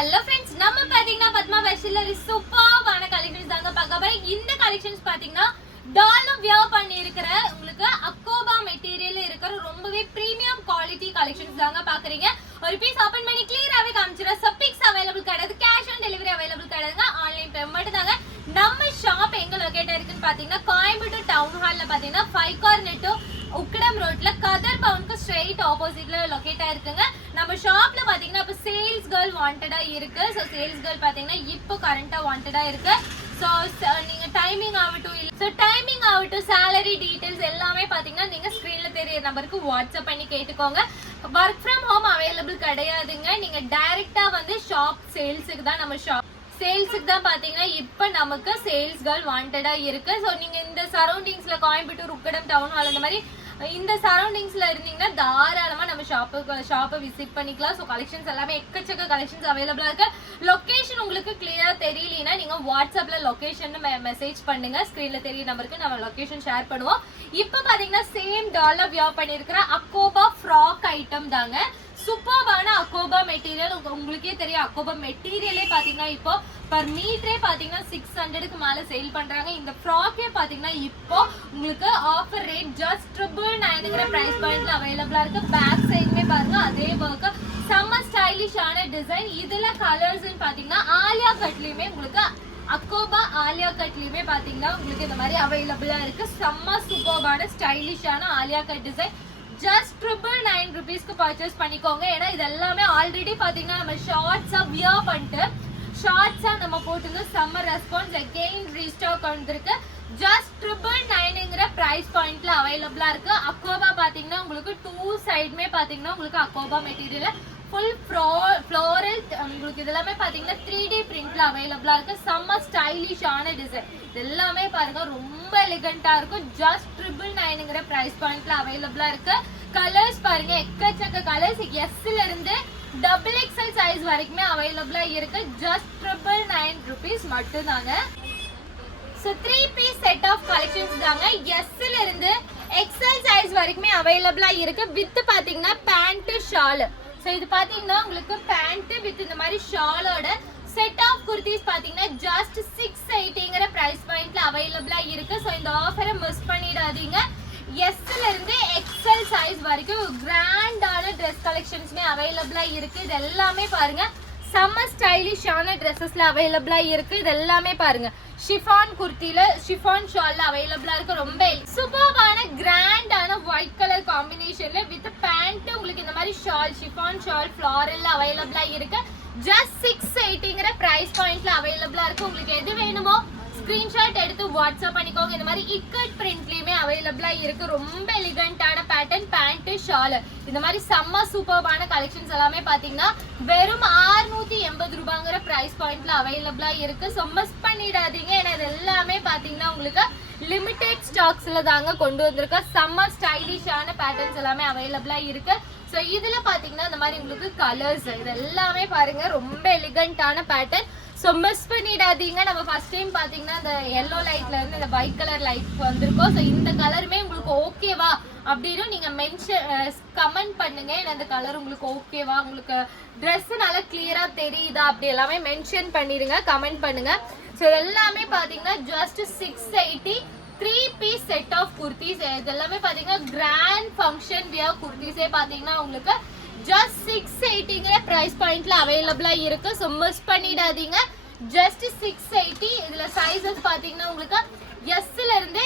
Hello friends நம்ம பாத்தீங்கன்னா Padma வெஸ்டர்ல சூப்பர்வான collections தாங்க பார்க்க போறோம். இந்த கலெக்ஷன்ஸ் பாத்தீங்கன்னா டாலர் வியர் பண்ணி இருக்கிற உங்களுக்கு அக்கோபா மெட்டீரியல் இருக்கிற ரொம்பவே பிரீமியம் குவாலிட்டி கலெக்ஷன்ஸ் தாங்க பாக்குறீங்க. ஒரு பீஸ் ஓபன் பண்ணி கிளியராவே காமிச்சிடுறேன். சப்பிக்ஸ் அவைலபிள் கிடையாது. கேஷ் ஆன் டெலிவரி அவைலபிள் கிடையாதுங்க. ஆன்லைன் பேமெண்ட் தாங்க நம்ம ஷாப் எங்க லொகேட் இருக்குன்னு பாத்தீங்கன்னா கோயம்புத்தூர் டவுன் ஹால்ல பாத்தீங்கன்னா ஃபைவ் கார் நெட்டோ உக்கடம் ரோட்ல கதர் பவுனுக்கு ஸ்ட்ரெயிட் ஆப்போசிட்ல லொகேட் ஆயிருக்குங்க. நம்ம ஷாப்ல பாத்தீங்கன்னா இப்போ சேல்ஸ் கேர்ள் வாண்டடா இருக்கு. ஸோ சேல்ஸ் கேர்ள் பார்த்தீங்கன்னா இப்போ கரண்ட்டாக வாண்டடா இருக்கு. ஸோ நீங்க டைமிங் ஆகட்டும் இல்லை ஸோ டைமிங் ஆகட்டும் சேலரி டீட்டெயில்ஸ் எல்லாமே பார்த்தீங்கன்னா நீங்க ஸ்க்ரீன்ல தெரிய நம்பருக்கு வாட்ஸ்அப் பண்ணி கேட்டுக்கோங்க. ஒர்க் ஃப்ரம் ஹோம் அவைலபிள் கிடையாதுங்க. நீங்க டைரக்டா வந்து ஷாப் சேல்ஸுக்கு தான் நம்ம ஷாப் சேல்ஸுக்கு தான் பார்த்தீங்கன்னா இப்போ நமக்கு சேல்ஸ் கேர்ள் வாண்டடாக இருக்கு. ஸோ நீங்கள் இந்த சரௌண்டிங்ஸில் கோயம்புத்தூர் உக்கடம் டவுன் ஹால் அந்த மாதிரி இந்த சரௌண்டிங்ஸ்ல இருந்தீங்கன்னா தாராளமா நம்ம ஷாப்புக்கு ஷாப்பை விசிட் பண்ணிக்கலாம். ஸோ கலெக்ஷன்ஸ் எல்லாமே எக்கச்சக்க கலெக்ஷன்ஸ் அவைலபிளா இருக்கு. லொக்கேஷன் உங்களுக்கு கிளியரா தெரியலனா நீங்க வாட்ஸ்அப்ல லொக்கேஷன் மெசேஜ் பண்ணுங்க. ஸ்கிரீன்ல தெரிய நம்பருக்கு நம்ம லொக்கேஷன் ஷேர் பண்ணுவோம். இப்போ பாத்தீங்கன்னா சேம் டாலர் வியா பண்ணிருக்கிற அக்கோபா ஃப்ராக் ஐட்டம் தாங்க. சூப்பர் மெட்டீரியல் உங்களுக்கே தெரியும். அக்கோபா மெட்டீரியலே பாத்தீங்கன்னா இப்போ பர் மீட்டரே பாத்தீங்கன்னா சிக்ஸ் ஹண்ட்ரடுக்கு மேல சேல் பண்றாங்க. இந்த ஃப்ராக்கே பாத்தீங்கன்னா இப்போ உங்களுக்கு ஆஃபர் ரேட் ஜஸ்ட் ட்ரிபிள் நைனுங்கிற பிரைஸ் பாயிண்ட்ல அவைலபிளா இருக்கு. பேக் சைடுமே பாருங்க அதே ஒர்க் செம்ம ஸ்டைலிஷான டிசைன் இதுல கலர்ஸ்ன்னு பாத்தீங்கன்னா ஆலியா கட்லேயுமே உங்களுக்கு அக்கோபா ஆலியா கட்லேயுமே பாத்தீங்கன்னா உங்களுக்கு இந்த மாதிரி அவைலபிளா இருக்கு. செம்ம சூப்பர்பான ஸ்டைலிஷான Alia cut design just triple nine ருபீஸ்க்கு பர்ச்சேஸ் பண்ணிக்கோங்க. ஏன்னா இது எல்லாமே ஆல்ரெடி பார்த்தீங்கன்னா நம்ம ஷார்ட்ஸாக வியர் பண்ணிட்டு ஷார்ட்ஸாக நம்ம போட்டிருந்தோம் சம்மர் ரெஸ்பான்ஸ் அகெயின் ரீஸ்டாக் வந்துருக்கு. ஜஸ்ட் ட்ரிபிள் நைனுங்கிற ப்ரைஸ் பாயிண்ட்ல அவைலபிளா இருக்கு. அக்கோபா பாத்தீங்கன்னா உங்களுக்கு டூ சைடுமே பாத்தீங்கன்னா உங்களுக்கு அக்கோபா மெட்டீரியல் ஃபுல் ஃப்ளோரல் um, உங்களுக்கு இது எல்லாமே த்ரீ டி பிரிண்ட்ல அவைலபிளா இருக்கு. செம்ம ஸ்டைலிஷான டிசைன் இது எல்லாமே பாருங்க ரொம்ப எலிகண்டா இருக்கும். ஜஸ்ட் ட்ரிபிள் நைனுங்கிற பிரைஸ் பாயிண்ட்ல அவைலபிளா இருக்கு. கலர்ஸ் பாருங்க எக்கச்சக்க கலர்ஸ் எஸ்ல இருந்து டபுள் எக்ஸல் சைஸ் வரைக்குமே அவைலபிளா இருக்கு. ஜஸ்ட் ட்ரிபிள் நைன் ருபீஸ் மட்டும்தாங்க. So three piece set of collections தாங்க. எஸ்ல இருந்து எக்ஸல் சைஸ் வரைக்குமே அவைலபிளா இருக்கு. வித் பாத்தீங்கன்னா பேண்ட் ஷால் ஸோ இது பாத்தீங்கன்னா உங்களுக்கு பேண்ட் வித் இந்த மாதிரி ஷாலோட செட் ஆஃப் குர்த்திஸ் பாத்தீங்கன்னா ஜஸ்ட் சிக்ஸ் எயிட்டிங்கிற பிரைஸ் பாயிண்ட்ல அவைலபிளா இருக்கு. ஸோ இந்த ஆஃபரை மிஸ் பண்ணிடாதீங்க. எஸ்ல இருந்து எக்ஸல் சைஸ் வரைக்கும் கிராண்டான ட்ரெஸ் கலெக்ஷன்ஸ்மே அவைலபிளா இருக்கு. இது எல்லாமே பாருங்க. செம்ம ஸ்டைலிஷான ட்ரெஸ்ஸஸ்ல அவைலபிளா இருக்கு. இது எல்லாமே பாருங்க. ஷிஃபான் குர்த்தியில ஷிஃபான் ஷால்ல அவைலபிளா இருக்கு. ரொம்ப சூப்பர்வான கிராண்டான ஒயிட் கலர் காம்பினேஷன்ல வித் பேண்ட் உங்களுக்கு இந்த மாதிரி ஷால் ஷிஃபான் ஷால் ஃப்ளாரல்ல அவைலபிளா இருக்கு. ஜஸ்ட் சிக்ஸ் எயிட்டிங்கிற பிரைஸ் பாயிண்ட்ல அவைலபிளா இருக்கு. உங்களுக்கு எது வேணுமோ ஸ்கிரீன்ஷாட் எடுத்து வாட்ஸ்அப் பண்ணிக்கோங்க. இந்த மாதிரி இக்கட் பிரிண்ட்லயுமே அவைலபிளா இருக்கு. ரொம்ப எலிகண்டான பேட்டர்ன் பேண்ட் ஷால் இந்த மாதிரி செம்ம சூப்பர்பான கலெக்ஷன்ஸ் எல்லாமே பாத்தீங்கன்னா வெறும் 680 எண்பது ரூபாங்கிற பிரைஸ் பாயிண்ட்ல அவைலபிளா இருக்கு. ஸோ மிஸ் பண்ணிடாதீங்க. ஏன்னா இது எல்லாமே பாத்தீங்கன்னா உங்களுக்கு லிமிடெட் ஸ்டாக்ஸ்ல தாங்க கொண்டு வந்திருக்க செம்ம ஸ்டைலிஷான பேட்டர்ன்ஸ் எல்லாமே அவைலபிளா இருக்கு. ஸோ இதுல பாத்தீங்கன்னா இந்த மாதிரி உங்களுக்கு கலர்ஸ் இது எல்லாமே பாருங்க. ரொம்ப எலிகண்டான பேட்டர்ன் ஸோ மிஸ் பண்ணிடாதீங்க. நம்ம ஃபர்ஸ்ட் டைம் பார்த்தீங்கன்னா இந்த எல்லோ லைட்ல இருந்து இந்த ஒயிட் கலர் லைட் வந்திருக்கோம். ஸோ இந்த கலருமே உங்களுக்கு ஓகேவா அப்படின்னு நீங்க மென்ஷன் கமெண்ட் பண்ணுங்க. ஏன்னா இந்த கலர் உங்களுக்கு ஓகேவா உங்களுக்கு ட்ரெஸ் நல்லா கிளியரா தெரியுதா? அப்படி எல்லாமே மென்ஷன் பண்ணிடுங்க கமெண்ட் பண்ணுங்க. ஸோ எல்லாமே பார்த்தீங்கன்னா just six eighty three piece set of kurtis இது எல்லாமே பார்த்தீங்கன்னா கிராண்ட் ஃபங்க்ஷன் வியர் குர்த்திஸே பார்த்தீங்கன்னா உங்களுக்கு ஜஸ்ட் சிக்ஸ் எயிட்டிங்கிற ப்ரைஸ் பாயிண்ட்ல அவைலபிளா இருக்கு. ஸோ மிஸ் பண்ணிடாதீங்க. ஜஸ்ட் சிக்ஸ் எயிட்டி இதுல சைஸஸ் பார்த்தீங்கன்னா உங்களுக்கு எஸ்ல இருந்து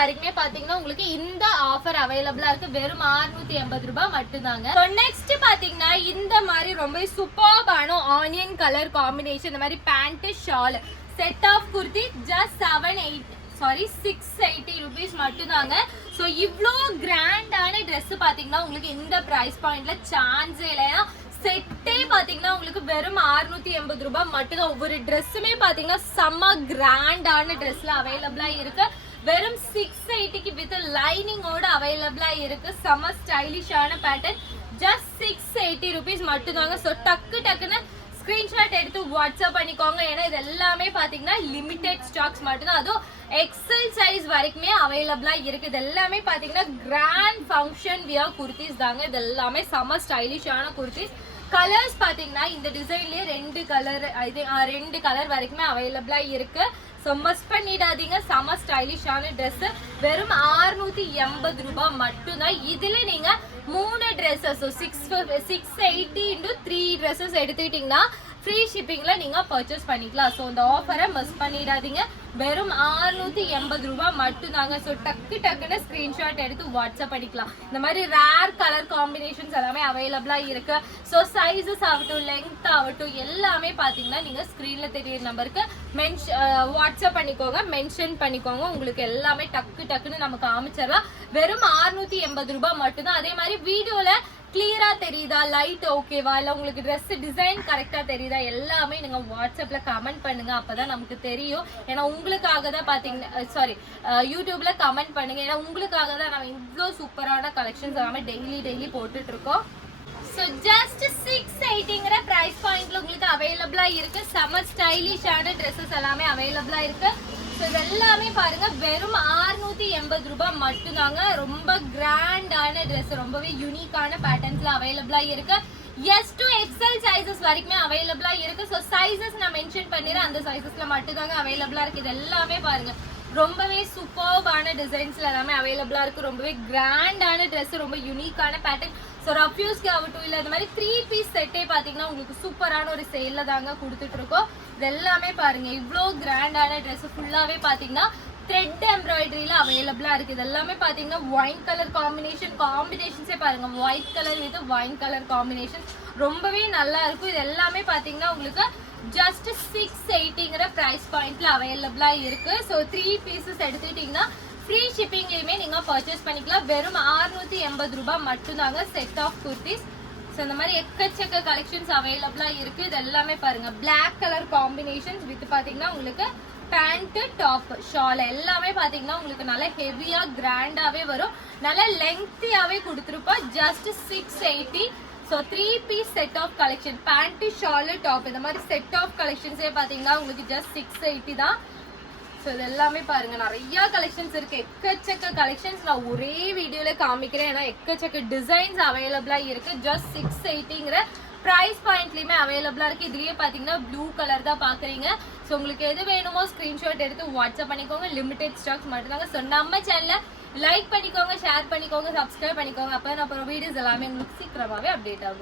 வரைக்குமே பாத்தீங்கன்னா உங்களுக்கு இந்த ஆஃபர் அவைலபிளா இருக்கு. வெறும் 680 எண்பது ரூபாய் மட்டும்தாங்க. நெக்ஸ்ட் பாத்தீங்கன்னா இந்த மாதிரி ரொம்ப சூப்பர்பான ஆனியன் கலர் காம்பினேஷன் இந்த மாதிரி pant shawl set of kurti just seven eight sorry six eighty rupees மட்டும்தாங்க. ஸோ இவ்வளோ கிராண்டான ட்ரெஸ் பார்த்தீங்கன்னா உங்களுக்கு இந்த ப்ரைஸ் பாயிண்ட்ல சான்ஸே இல்லையா? செட்டே பார்த்தீங்கன்னா உங்களுக்கு வெறும் 680 எண்பது ரூபாய் மட்டும்தான். ஒவ்வொரு ட்ரெஸ்ஸுமே பார்த்தீங்கன்னா செம்ம கிராண்டான ட்ரெஸ்ல அவைலபிளாக இருக்கு. வெறும் சிக்ஸ் எயிட்டிக்கு வித் லைனிங்கோட அவைலபிளா இருக்கு. செம்ம ஸ்டைலிஷான pattern just six eighty rupees மட்டும்தாங்க. ஸோ டக்கு டக்குன்னு ஸ்க்ரீன்ஷாட் எடுத்து வாட்ஸ்அப் பண்ணிக்கோங்க. ஏன்னா இது எல்லாமே பார்த்தீங்கன்னா லிமிடெட் ஸ்டாக்ஸ் மட்டும்தான். அதுவும் எக்ஸல் சைஸ் வரைக்குமே அவைலபிளாக இருக்குது இது எல்லாமே பார்த்தீங்கன்னா கிராண்ட் ஃபங்க்ஷன் வியா குர்த்திஸ் தாங்க. இது எல்லாமே செம ஸ்டைலிஷான குர்த்திஸ் கலர்ஸ் பார்த்தீங்கன்னா இந்த டிசைன்லேயே ரெண்டு கலர் இது ரெண்டு கலர் வரைக்குமே அவைலபிளாக இருக்குது ஸோ மிஸ் பண்ணிடாதீங்க செம ஸ்டைலிஷான Dress வெறும் 680 எண்பது ரூபாய் மட்டும்தான் இதுல நீங்க மூணு dresses six six eighty into three dresses எடுத்துக்கிட்டிங்கன்னா ஃப்ரீ ஷிப்பிங்கில் நீங்கள் பர்ச்சேஸ் பண்ணிக்கலாம். ஸோ இந்த ஆஃபரை மிஸ் பண்ணிடாதீங்க. வெறும் 680 எண்பது ரூபா மட்டும்தாங்க. ஸோ டக்கு டக்குன்னு ஸ்க்ரீன்ஷாட் எடுத்து வாட்ஸ்அப் பண்ணிக்கலாம் இந்த மாதிரி ரேர் கலர் காம்பினேஷன்ஸ் எல்லாமே அவைலபிளாக இருக்கு. ஸோ சைஸஸ் ஆகட்டும் லென்த் ஆகட்டும் எல்லாமே பார்த்தீங்கன்னா நீங்கள் ஸ்க்ரீனில் தெரியுற நம்பருக்கு மென்ஷ் வாட்ஸ்அப் பண்ணிக்கோங்க. மென்ஷன் பண்ணிக்கோங்க. உங்களுக்கு எல்லாமே டக்கு டக்குன்னு நமக்கு காமிச்சிடலாம். வெறும் 680 எண்பது ரூபாய் மட்டும்தான். அதே மாதிரி வீடியோவில் கிளியரா தெரியுதா? லைட் ஓகேவா இல்ல உங்களுக்கு ட்ரெஸ் டிசைன் கரெக்டா தெரியுதா? எல்லாமே நீங்க வாட்ஸ்அப்ல கமெண்ட் பண்ணுங்க. அப்பதான் நமக்கு தெரியும். ஏன்னா உங்களுக்காக தான் பாத்தீங்கன்னா சாரி யூடியூப்ல கமெண்ட் பண்ணுங்க. ஏன்னா உங்களுக்காக தான் நம்ம இவ்வளோ சூப்பரான கலெக்ஷன்ஸ் எல்லாமே டெய்லி டெய்லி போட்டுட்டு இருக்கோம் ஸோ ஜஸ்ட் சிக்ஸ் எயிட்டிங்கிற ப்ரைஸ் பாயிண்ட்ல உங்களுக்கு அவைலபிளா இருக்கு. செம ஸ்டைலிஷான ட்ரெஸ்ஸஸ் எல்லாமே அவைலபிளா இருக்கு. இது எல்லாமே பாருங்க வெறும் 680 எண்பது ரூபாய் மட்டும்தாங்க. ரொம்ப கிராண்டான ட்ரெஸ் ரொம்பவே யூனிக்கான பேட்டர்ன்ஸ்ல அவைலபிளா இருக்கு. எஸ் டு எக்ஸல் சைசஸ் வரைக்குமே அவைலபிளா இருக்கு. ஸோ சைசஸ் நான் மென்ஷன் பண்ணிடுறேன். அந்த சைசஸ்ல மட்டும்தாங்க அவைலபிளா இருக்கு. இது எல்லாமே பாருங்க. ரொம்பவே சூப்பர்வான டிசைன்ஸ்ல எல்லாமே அவைலபிளா இருக்கு. ரொம்பவே கிராண்டான ட்ரெஸ் ரொம்ப யூனிக்கான பேட்டர்ன் ஸோ ரஃப்யூஸ்க்கு ஆகட்டும் இல்லை. இந்த மாதிரி த்ரீ பீஸ் செட்டே பார்த்தீங்கன்னா உங்களுக்கு சூப்பரான ஒரு சேல்ல தாங்க கொடுத்துட்டு இருக்கோம் இது எல்லாமே பாருங்கள் இவ்வளோ கிராண்டான ட்ரெஸ்ஸு ஃபுல்லாகவே பார்த்தீங்கன்னா த்ரெட் எம்ப்ராய்டரியில் அவைலபிளாக இருக்குது இது எல்லாமே பார்த்தீங்கன்னா ஒயின் கலர் காம்பினேஷன் காம்பினேஷன்ஸே பாருங்கள் white colour with wine colour combination ரொம்பவே நல்லா இருக்கும். இது எல்லாமே பார்த்தீங்கன்னா உங்களுக்கு ஜஸ்ட் சிக்ஸ் எயிட்டிங்கிற ப்ரைஸ் பாயிண்ட்ல அவைலபிளா இருக்கு. ஸோ த்ரீ பீசஸ் எடுத்துக்கிட்டீங்கன்னா ஃப்ரீ ஷிப்பிங்லேயுமே நீங்கள் பர்ச்சேஸ் பண்ணிக்கலாம். வெறும் 680 எண்பது ரூபாய் மட்டும்தாங்க செட் ஆஃப் குர்த்திஸ் ஸோ இந்த மாதிரி எக்கச்சக்க கலெக்ஷன்ஸ் அவைலபிளாக இருக்குது இது எல்லாமே பாருங்கள் பிளாக் கலர் காம்பினேஷன்ஸ் வித் பார்த்தீங்கன்னா உங்களுக்கு பேண்ட்டு டாப் ஷால் எல்லாமே பார்த்தீங்கன்னா உங்களுக்கு நல்ல ஹெவியாக கிராண்டாகவே வரும். நல்ல லெங்க்தியாவே கொடுத்துருப்போம் just six eighty so three piece set of collection pant shawl top இந்த மாதிரி செட் ஆஃப் கலெக்ஷன்ஸே பார்த்தீங்கன்னா உங்களுக்கு ஜஸ்ட் சிக்ஸ் எயிட்டி தான். ஸோ இது எல்லாமே பாருங்க. நிறைய கலெக்ஷன்ஸ் இருக்கு. எக்கச்சக்க கலெக்ஷன்ஸ் நான் ஒரே வீடியோல காமிக்கிறேன். ஏன்னா எக்கச்சக்க டிசைன்ஸ் அவைலபிளா இருக்கு. ஜஸ்ட் சிக்ஸ் எயிட்டிங்கிற ப்ரைஸ் பாயிண்ட்லயுமே அவைலபிளா இருக்கு. இதுலயே பாத்தீங்கன்னா ப்ளூ கலர் தான் பாக்குறீங்க. ஸோ உங்களுக்கு எது வேணுமோ ஸ்கிரீன்ஷாட் எடுத்து வாட்ஸ்அப் பண்ணிக்கோங்க. லிமிடெட் ஸ்டாக்ஸ் மட்டும்தாங்க ஸோ நம்ம சேனல லைக் பண்ணிக்கோங்க ஷேர் பண்ணிக்கோங்க சப்ஸ்கிரைப் பண்ணிக்கோங்க. அப்போ நான் அப்புறம் வீடியோஸ் எல்லாமே உங்களுக்கு சீக்கிரமாவே அப்டேட் ஆகும்.